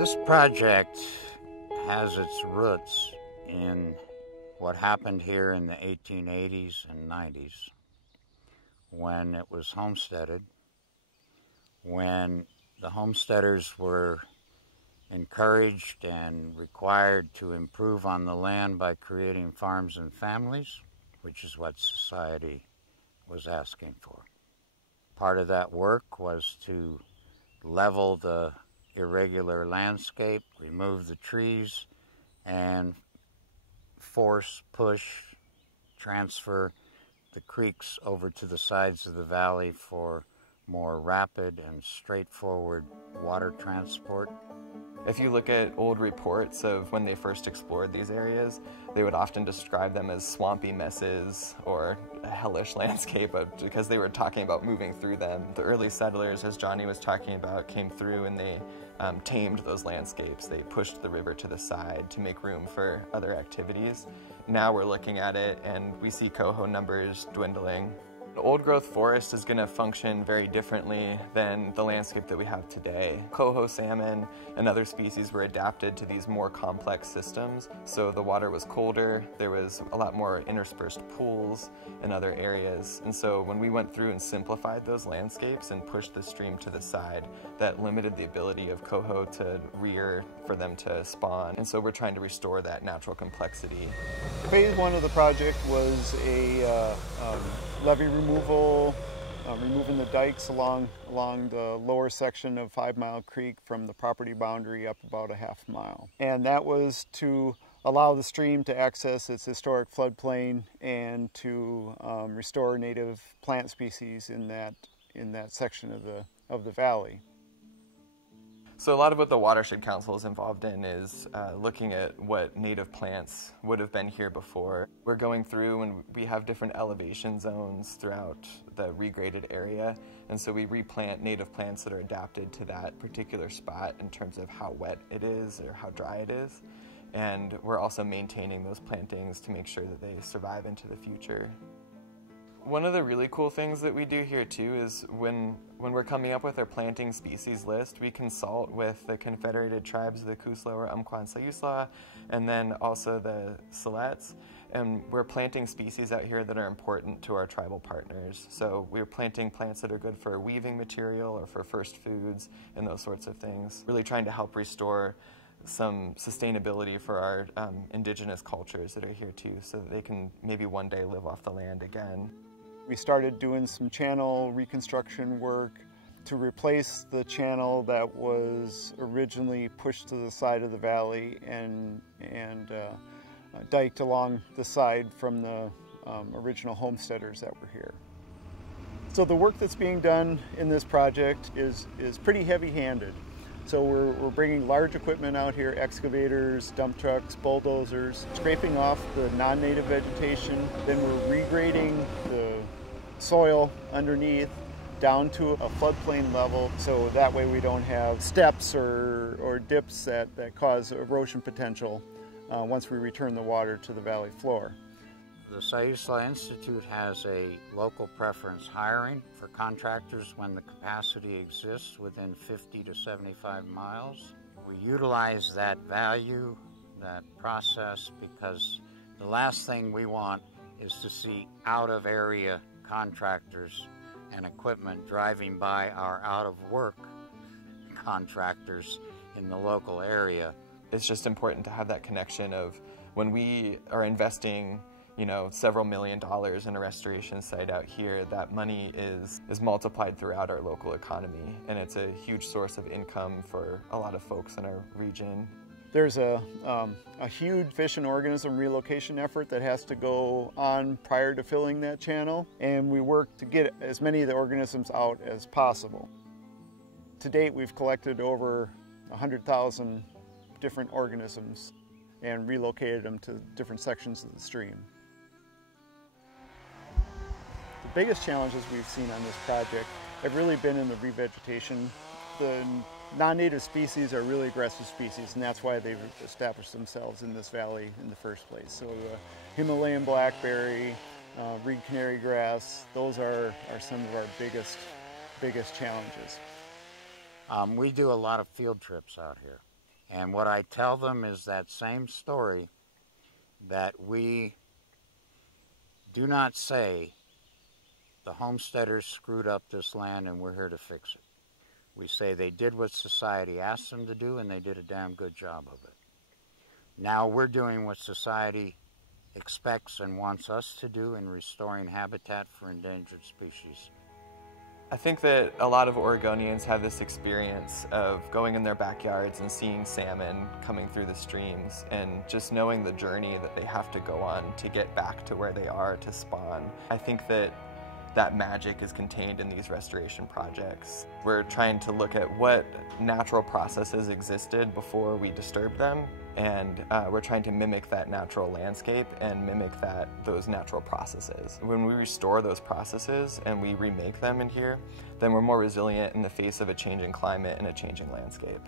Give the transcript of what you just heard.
This project has its roots in what happened here in the 1880s and 90s when it was homesteaded, when the homesteaders were encouraged and required to improve on the land by creating farms and families, which is what society was asking for. Part of that work was to level the irregular landscape, remove the trees, and transfer the creeks over to the sides of the valley for more rapid and straightforward water transport. If you look at old reports of when they first explored these areas, they would often describe them as swampy messes or a hellish landscape because they were talking about moving through them. The early settlers, as Johnny was talking about, came through and they tamed those landscapes. They pushed the river to the side to make room for other activities. Now we're looking at it and we see coho numbers dwindling. The old-growth forest is going to function very differently than the landscape that we have today. Coho salmon and other species were adapted to these more complex systems, so the water was colder, there was a lot more interspersed pools in other areas, and so when we went through and simplified those landscapes and pushed the stream to the side, that limited the ability of coho to rear, for them to spawn, and so we're trying to restore that natural complexity. Phase one of the project was a levee removal, removing the dikes along the lower section of 5 Mile Creek from the property boundary up about a half mile. And that was to allow the stream to access its historic floodplain and to restore native plant species in that section of the valley. So a lot of what the Watershed Council is involved in is looking at what native plants would have been here before. We're going through and we have different elevation zones throughout the regraded area, and so we replant native plants that are adapted to that particular spot in terms of how wet it is or how dry it is. And we're also maintaining those plantings to make sure that they survive into the future. One of the really cool things that we do here too is when we're coming up with our planting species list, we consult with the Confederated Tribes of the Kusla or Umpqua and Sayusla, and then also the Siletz. And we're planting species out here that are important to our tribal partners. So we're planting plants that are good for weaving material or for first foods and those sorts of things. Really trying to help restore some sustainability for our indigenous cultures that are here too, so that they can maybe one day live off the land again. We started doing some channel reconstruction work to replace the channel that was originally pushed to the side of the valley and diked along the side from the original homesteaders that were here. So the work that's being done in this project is pretty heavy-handed. So we're bringing large equipment out here, excavators, dump trucks, bulldozers, scraping off the non-native vegetation. Then we're regrading the soil underneath down to a floodplain level, so that way we don't have steps or dips that cause erosion potential once we return the water to the valley floor. The Sayusla Institute has a local preference hiring for contractors when the capacity exists within 50 to 75 miles. We utilize that value, that process, because the last thing we want is to see out-of-area contractors and equipment driving by our out-of-work contractors in the local area. It's just important to have that connection of when we are investing several $1 million in a restoration site out here, that money is multiplied throughout our local economy, and it's a huge source of income for a lot of folks in our region. There's a huge fish and organism relocation effort that has to go on prior to filling that channel, and we work to get as many of the organisms out as possible. To date, we've collected over 100,000 different organisms and relocated them to different sections of the stream. The biggest challenges we've seen on this project have really been in the revegetation. The non-native species are really aggressive species, and that's why they've established themselves in this valley in the first place. So Himalayan blackberry, reed canary grass, those are some of our biggest challenges. We do a lot of field trips out here, And what I tell them is that same story, that we do not say the homesteaders screwed up this land and we're here to fix it. We say they did what society asked them to do and they did a damn good job of it. Now we're doing what society expects and wants us to do in restoring habitat for endangered species. I think that a lot of Oregonians have this experience of going in their backyards and seeing salmon coming through the streams and just knowing the journey that they have to go on to get back to where they are to spawn. I think that that magic is contained in these restoration projects. We're trying to look at what natural processes existed before we disturbed them, and we're trying to mimic that natural landscape and mimic those natural processes. When we restore those processes and we remake them in here, then we're more resilient in the face of a changing climate and a changing landscape.